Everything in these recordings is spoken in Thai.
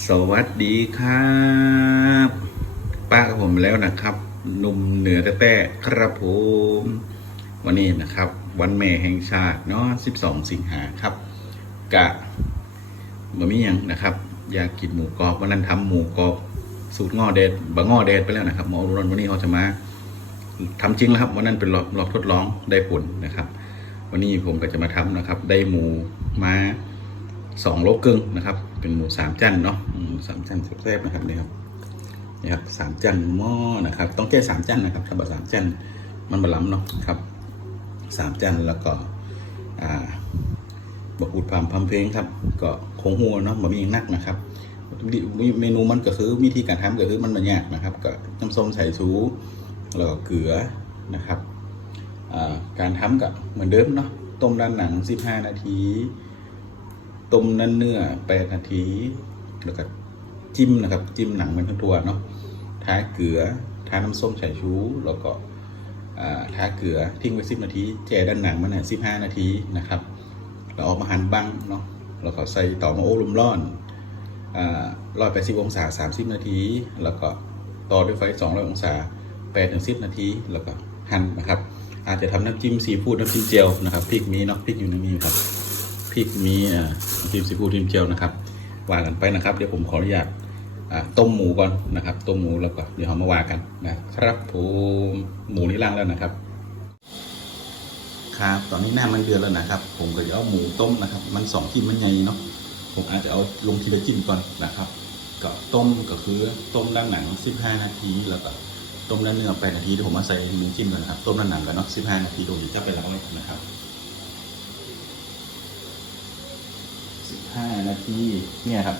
สวัสดีครับป้ากับผมแล้วนะครับหนุ่มเหนือแต่แต่ครับผมวันนี้นะครับ วันแม่แห่งชาติเนาะ12 สิงหาครับกะบะมี่ยังนะครับ อยากกินหมูกรอบวันนั้นทำหมูกรอบสูตรงอเดดบะงอเดดไปแล้วนะครับหมอรุนวันนี้เขาจะมาทำจริงแล้วครับวันนั้นเป็นรอบรอบทดลองได้ผลนะครับ วันนี้ผมก็จะมาทำนะครับ ได้หมูมาสองโลกึ่งนะครับ เป็นหมูสามจันเนาะอืมสามจันแซ่บๆนะครับนี่ครับนี่ครับสามจันหม้อนะครับ ต้องแก้สามจันนะครับถ้าบะสามจันมันบะล้ำเนาะครับสามจันแล้วก็อ่าบะอูดพามพัมเพลงครับ ก็คงหัวเนาะบะมีนักนะครับเมนูมันก็คือวิธีการทำก็คือมันมันยากนะครับ ก็น้ำส้มสายชูแล้วก็เกลือนะครับการทำกับเหมือนเดิมเนาะต้มด้านหนัง 15 นาที ต้มนั่นเนื้อ8นาที แล้วก็จิ้มนะครับ จิ้มหนังมันทั้งตัวเนาะท้าเกลือท้าน้ำส้มสายชูแล้วก็ท้าเกลือทิ้งไว้10นาที แจ่ด้านหนังมันเนี่ย15นาทีนะครับแล้วออกมาหั่นบังเนาะแล้วก็ใส่ต่อมาโอ้ลมร้อนอ่าร้อยแปดสิบองศา30นาที แล้วก็ต่อด้วยไฟ200องศา8ถึง10นาที แล้วก็หั่นนะครับ อาจจะทำน้ำจิ้มซีฟู้ดน้ำจิ้มเจียวนะครับพริกมีเนาะพริกอยู่ในนี้ครับ พริกมีอ่าน้ำจิ้มซีฟู้ดน้ำจิ้มเจียวนะครับว่ากันไปนะครับ เดี๋ยวผมขออนุญาตต้มหมูก่อนนะครับ ต้มหมูแล้วก็เดี๋ยวเรามาว่ากันนะครับผมหมูนี่ล่างแล้วนะครับ ครับ ตอนนี้หน้ามันเดือดแล้วนะครับ ผมก็จะเอาหมูต้มนะครับ มันสองจิ้มมันใหญ่เนาะผมอาจจะเอาลงทีละจิ้มก่อนนะครับ ก็ต้มก็คือต้มด้านหนัง 15 นาที แล้วก็ต้มด้านเนื้อ8นาทีเดี๋ยวผมมาใส่หมูจิ้มก่อนนะครับ ต้มด้านหนังกันเนาะ15 นาทีโดยที่จะไปแล้วนะครับ 15นาทีเนี่ยครับ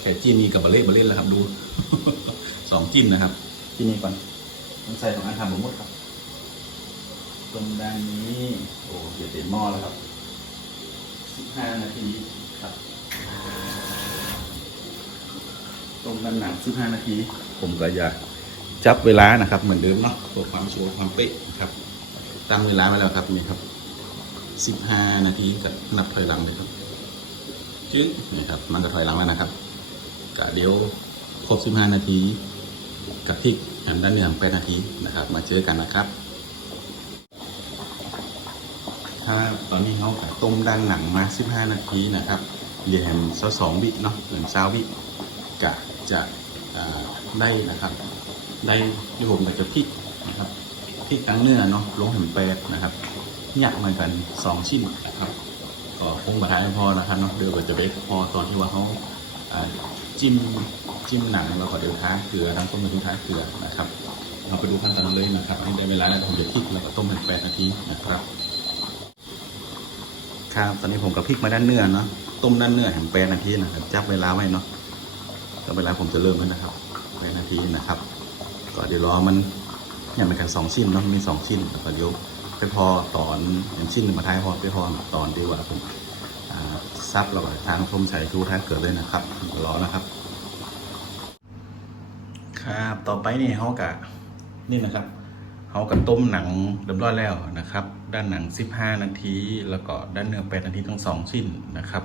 แค่จิ้มนี่กับบะเล่บะเล่นแล้วครับดู สองจิ้มนะครับจิ้มนี้ก่อนต้องใส่สองอันทำผมหมดครับ ตรงด้านนี้โอ้เดี๋ยวเต็มหม้อแล้วครับ15นาทีครับ ตรงด้านหนัง15นาที ผมก็จะจับเวลานะครับ เหมือนเดิมเนาะตัวความชัวร์ความเป๊ะครับตั้งเวลามาแล้วครับนี่ครับ15นาทีกับนับถอยหลังเลยครับ จึ๊งนี่ครับ มันจะถอยหลังแล้วนะครับกะเดี๋ยวครบ 15 นาทีกับพริกอันด้านเนื้อ8นาทีนะครับ มาเจอกันนะครับ ถ้าตอนนี้เขาต้มด้านหนังมา 15 นาทีนะครับเรียนซะสองวิเนาะเหมือนซาวิกะจะได้นะครับ ได้ที่ผมก็จะพริกนะครับพริกทั้งเนื้อเนาะลงถึงแปดนะครับหยักเหมากันสองชิ้นนะครับ ก็คงประทานให้พอนะครับเนาะเดี๋ยวก็จะเบกพอตอนที่ว่าเขาจิ้มจิ้มหนังแล้วก็เดี๋ยวท้าเกลือทั้งต้มไปทิ้งท้าเกลือนะครับ เราไปดูขั้นตอนเลยนะครับนี่ได้เวลาแล้วผมจะพริกแล้วก็ต้มเป็นแปดนาทีนะครับ ครับตอนนี้ผมกับพริกมาด้านเนื้อเนาะต้มด้านเนื้อแห่งแปดนาทีนะครับจับเวลาไว้เนาะจับเวลาผมจะเริ่มแล้วนะครับแปดนาทีนะครับ ก็เดี๋ยวรอมันเนี่ยมันกันสองชิ้นเนาะมีสองชิ้นแล้วก็เดี๋ยว ไปพอตอนอย่างชิ้นหนึ่งมาท้ายพอไปพอตอนดีกว่าผมซับแล้วก็ทางส้มใส่ชูท้ายเกิดเลยนะครับรอนะครับ ครับต่อไปนี่เขากะนี่นะครับเขากับต้มหนังเรียบร้อยแล้วนะครับ ด้านหนัง 15 นาที แล้วก็ด้านเนื้อ8นาทีทั้งสองชิ้นนะครับ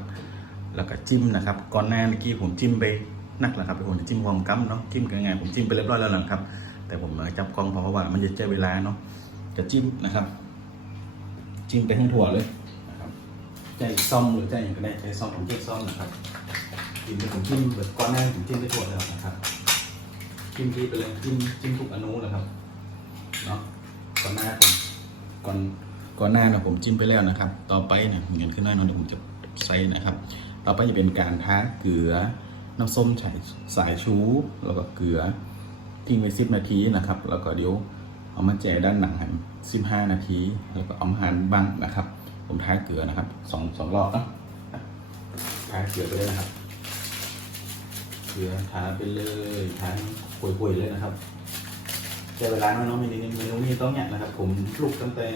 แล้วก็จิ้มนะครับ ก่อนหน้าเมื่อกี้ผมจิ้มไปนักแล้วครับผมจิ้มความกัมเนาะจิ้มกันไงผมจิ้มไปเรียบร้อยแล้วนะครับ แต่ผมจับกล้องเพราะว่ามันจะใช้เวลาเนาะจะจิ้มนะครับ จิ้มไปทั้งถั่วเลยนะครับใจซ่อมหรือใจอย่างก็ได้ใจซ่อมผมจิ้มซ่อมนะครับจิ้มไปผมจิ้มแบบก่อนหน้าผมจิ้มไปถั่วแล้วนะครับจิ้มทีไปเลยจิ้มจิ้มทุกอนุนะครับเนาะก่อนหน้าผมก่อนก่อนหน้านะผมจิ้มไปแล้วนะครับ ต่อไปเนี่ยเงินขึ้นหน้าเนอนเดี๋ยผมจะใส่นะครับ ต่อไปจะเป็นการท้าเกลือน้ำส้มสายสายชูแล้วก็เกลือทิ้งไว้สิบนาทีนะครับ แล้วก็เดี๋ยว เอามาแจด้านหนังหันสิบห้านาที แล้วก็เอามาหั่นบ้างนะครับ ผมท้ายเกลือนะครับสองสองรอบเนาะท้ายเกลือไปเลยนะครับ เกลือทาไปเลยทาป่วยๆเลยนะครับใช้เวลาน้อยๆเมนูนี้เมนูนี้ต้องเนี่ยนะครับ ผมปลุกตั้งแต่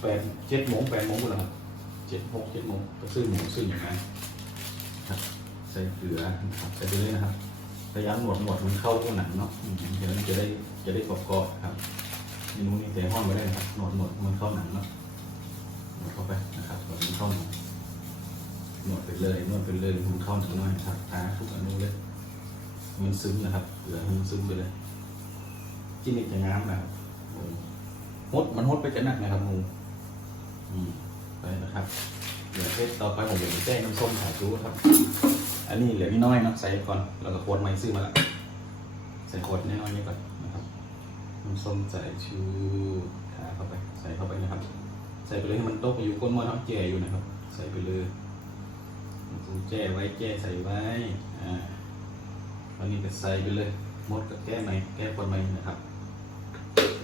แปดเจ็ดโมงแปดโมงหมดแล้วครับเจ็ดหกเจ็ดโมงก็ซื้อหมูซื้ออย่างไรครับ ใส่เกลือนะครับใส่ไปเลยนะครับ พยายามหนวดหนวดมันเข้าหนังเนาะอืมเดี๋ยวมันจะได้จะได้กรอบๆครับเมนูนี้ใส่ห้องไว้ได้นะครับหนวดหนวดมันเข้าหนังเนาะหนวดเข้าไปนะครับหนวดมันเข้าหนังนวดไปเลยนวดไปเลยมันเข้าหนังน้อยครับทาทุกอนุเลย มันซึมนะครับเหลือห้มันซึมไปเลยจิ้มอีกจะงามนะครับโอ้หดมันหดไปจะหนักนะครับงูไปนะครับเดี๋ยวเทสต่อไปผมจะแจ้งน้ำส้มสายชูครับ อันนี้เหลือพี่น้อยเนาะใส่ก่อนแล้วก็ขวดไม้ซื้อมาแล้วใส่ขวดน้อยนี่ก่อนนะครับน้ำส้มสายชูทาเข้าไปใส่เข้าไปนะครับ ใส่ไปเลยให้มันตกไปอยู่ก้นหม้อน้ำแก่อยู่นะครับ ใส่ไปเลยแจ้ไว้แจ้ใส่ไว้อ่าอันนี้ก็ใส่ไปเลยมดกับแก้ไหมแก้คนไหมนะครับ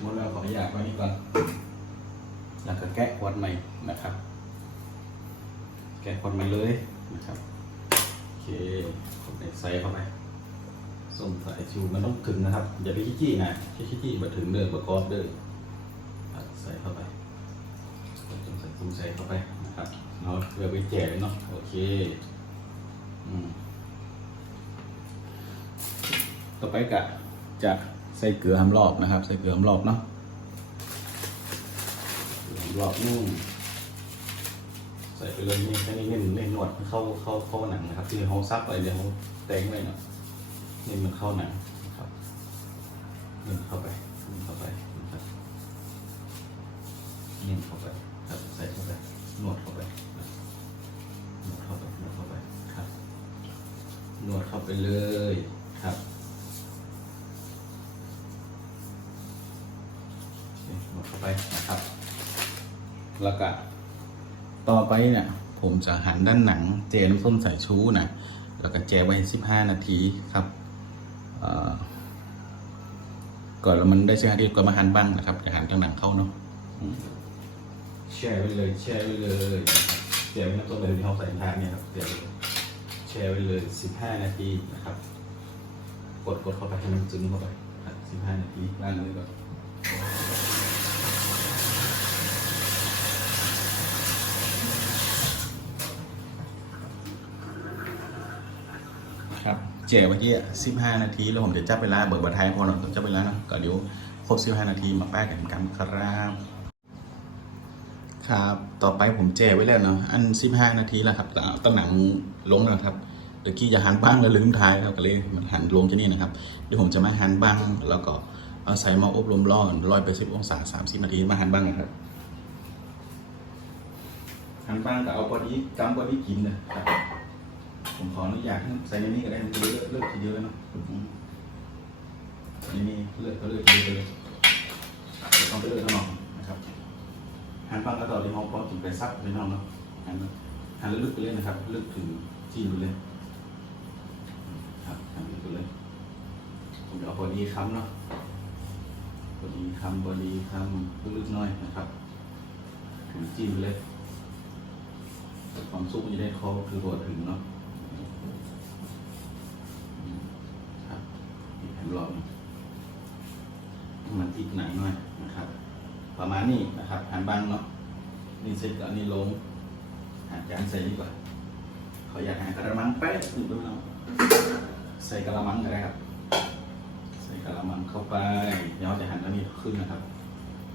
มดเราขออนุญาตไว้นี่ก่อนแล้วก็แก้ควันใหม่นะครับ แก้ควันใหม่เลยนะครับ ใส่เข้าไปส้มสายชูมันต้องถึงนะครับ อย่าไปขี้จี้นะขี้จี้มาถึงเดินมากอบเดินใส่เข้าไปส้มสายชูใส่เข้าไปนะครับเนาะเพื่อไปแจกเนาะโอเคอืมต่อไปกะจะใส่เกลือหำรอบนะครับ ใส่เกลือหำรอบเนาะเกลือหำรอบนุ่ม ใส่ไปเลยนี่แค่นี้เน้นเน้นหนวดเข้าเข้าเข้าหนังนะครับ ที่เขาซับไปเดี๋ยวเขาแตงไว้เนาะนี่มันเข้าหนังครับเน้นเข้าไปเน้นเข้าไปนะครับเน้นเข้าไปครับใส่เข้าไปหนวดเข้าไปครับนวดเข้าไปหนวดเข้าไปครับหนวดเข้าไปเลยครับหมดเข้าไปนะครับแล้วก็ ต่อไปเนี่ยผมจะหันด้านหนังเจน้ำส้มสายชูนะแล้วก็แจไว้สิบห้านาทีครับเอ่อก่อนแล้วมันได้สิบห้านาทีก็มาหันบ้างนะครับจะหันทางหนังเข้าเนาะอืมแช่ไว้เลย แช่ไว้เลยแช่ไว้น้ำส้มเลยที่เขาใส่ทานเนี่ยครับแช่ไว้เลยแช่ไว้เลยสิบห้านาทีนะครับ กดกดเข้าไปให้มันจึงเข้าไปสิบห้านาทีล้างเลยก่ อนครับเจ๋เมื่อกี้สิบห้านาทีแล้วผมจะจับเวลาเบิกบัตรไทยพอเนาะจับเวลาเนาะก็เดี๋ยวครบสิบห้านาทีมาแป้กันกันครับครับ ต่อไปผมแจไว้แล้วเนาะอันสิบห้านาทีแล้วครับตั้งหนังลงแล้วครับเมื่อกี้จะหันบ้างแล้วลืมท้ายครับก็เลยมันหันลงที่นี่นะครับเดี๋ยวผมจะมาหันบ้างแล้วก็เอาใส่หม้ออบลมร้อนร้อยไปสิบองศาสามสิบนาทีมาหันบ้างนะครับหันบ้างก็เอาพอดีกำพอดีกินนะครับ ผมขออนุญาตใส่ในนี้ก็ได้มันจะเลือกเลือกทีเดียวเลยเนาะอืมในนี้เลือกก็เลือกทีเดียวเลยเดี๋ยวต้องไปเลือกข้างนอกนะครับหันปังกระต่อที่ห้องพอถึงไปซักไปนอกเนาะหันหันลึกไปเลยนะครับลึกถึงจีนไปเลยครับหันลึกไปเลยผมจะเอาพอดีคำเนาะพอดีคำพอดีคำลึกๆหน่อยนะครับถึงจีนไปเลยความสุขมันจะได้คอคือหัวถึงเนาะ ครับ อีกแผ่นรองมันอีกหนังหน่อยนะครับ ประมาณนี้นะครับหันบังเนาะนี่เสร็จก็อันนี้ลงหาจานใส่ดีกว่าเขออยากหากระมังแป๊บนึงด้วยเนาะใส่กระมังก็ได้ครับ ใส่กระมังเข้าไปเดี๋ยวจะหันอันนี้ขึ้นนะครับ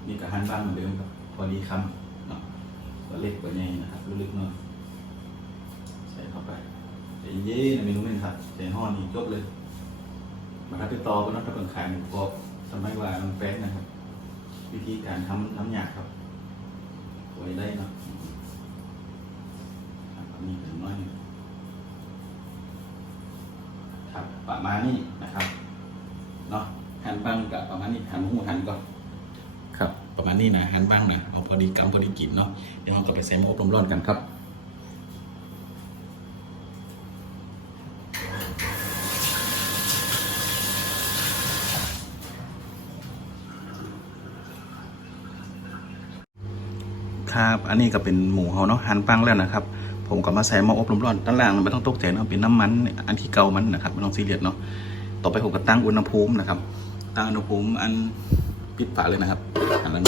นี่ก็หันบ้างเหมือนเดิมครับพอดีคำเนาะตัวเล็กกว่านี้นะครับลึกๆเนาะใส่เข้าไปใจเย็นๆเมนูนี้ครับใจห่อนี่จบเลย มาครับติดต่อกันเนาะถ้าเป็นขายหมูกรอบสมัยว่ามันแป้งนะครับ วิธีการทำทำหยากครับไว้ได้เนาะครับมีถึงน้อยครับประมาณนี้นะครับเนาะหันบ้างกับประมาณนี้หันหูหันก่อนครับ ประมาณนี้นะหันบ้างนะเอาพอดีกำพอดีกินเนาะเดี๋ยวเราก็ไปใส่หม้ออบลมร้อนกันครับ ครับ อันนี้ก็เป็นหมูเขาเนาะหั่นปังแล้วนะครับ ผมก็มาใส่หม้ออบลมร้อนด้านล่างไม่ต้องตกใจเนาะเป็นน้ำมันอันที่เก่ามันนะครับไม่ต้องซีเรียสเนาะต่อไปผมก็ตั้งอุณหภูมินะครับตั้งอุณหภูมิอันปิดฝาเลยนะครับอันนั้น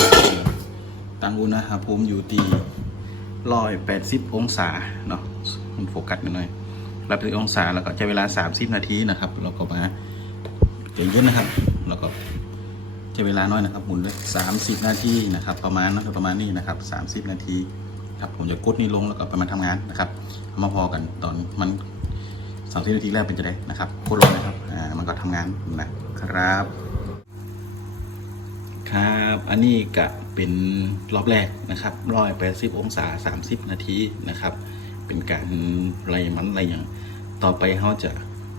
ตั้งอุณหภูมิอยู่ที่ร้อยแปดสิบองศาเนาะมันโฟกัสหน่อยรับสิบองศาแล้วก็ใช้เวลาสามสิบนาทีนะครับแล้วก็มาใจเย็นนะครับ แล้วก็ ช้เวลาน้อยนะครับหมุนด้วย30นาทีนะครับ ประมาณนะครับประมาณนี้นะครับ30นาทีครับผมจะกดนี่ลงแล้วก็ไปมาทำงานนะครับเอามาพอกันตอนมันสามสิบนาทีแรกเป็นจะได้นะครับกดลงนะครับอ่ามันก็ทำงานนะครับ ครับ อันนี้ก็เป็นรอบแรกนะครับร้อยแปดสิบองศาสามสิบนาทีนะครับ เป็นการไรมันไรอย่าง ต่อไปเขาจะ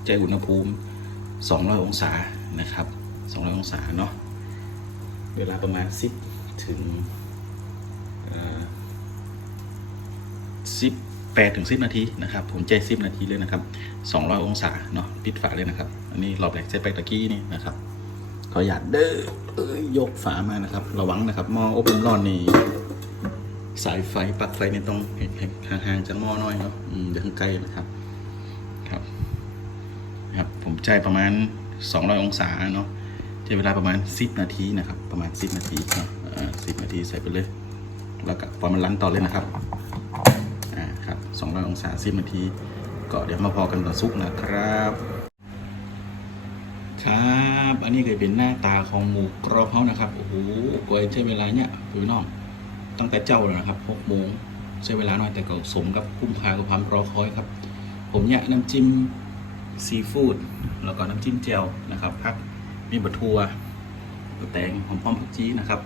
ใจอุณหภูมิสองร้อยองศานะครับสองร้อยองศาเนาะ เวลาประมาณสิบถึงสิบแปดถึงสิบนาทีนะครับ ผมใจสิบนาทีเลยนะครับสองร้อยองศาเนาะปิดฝาเลยนะครับ อันนี้รอบแรกใช้ไปตะกี้นี่นะครับขอหยาดเด้อยกฝามานะครับ ระวังนะครับหม้ออบลมร้อนนี่สายไฟปลั๊กไฟนี่ต้องห่างๆจากหม้อน่อยเนาะอืมอย่าเพิ่งใกล้นะครับครับ ครับ ผมใจประมาณ 200 องศาเนาะ ช้เวลาประมาณ 10 นาทีนะครับ ประมาณ 10 นาทีสิบนาทีใส่ไปเลย แล้วก็พอมันรันต่อเลยนะครับ อ่าครับ200องศา10นาที ก็เดี๋ยวมาพอกันตอนซุกนะครับ ครับ อันนี้ก็เป็นหน้าตาของหมูกรอบเขานะครับ โอ้โหกวยใช้เวลาเนี่ยพี่น้อง ตั้งแต่เจ้าเลยนะครับ6โมงใช้เวลาหน่อยแต่ก็สมกับคุ้มค่ากับความรอคอยครับ ผมเนี่ยน้ำจิ้มซีฟู้ดแล้วก็น้ำจิ้มเจลนะครับพัก มีบะทัวกระแตงหอมป้อมผักจีนะครับ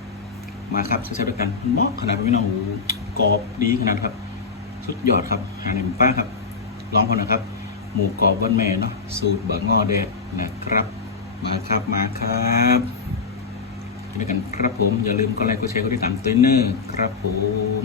มาครับใช้ด้วยกันมาะขนาดพี่น้องโอ้โหกรอบดีขนาดครับ สุดยอดครับหาหนึ่งป้าครับลองคนนะครับ หมูกรอบบ้านแม่เนาะสูตรบะงอแดดนะครับ มาครับมาครับด้วยกันครับผมอย่าลืมกดไลค์กดแชร์กดติดตามตัวเนอร์ครับผม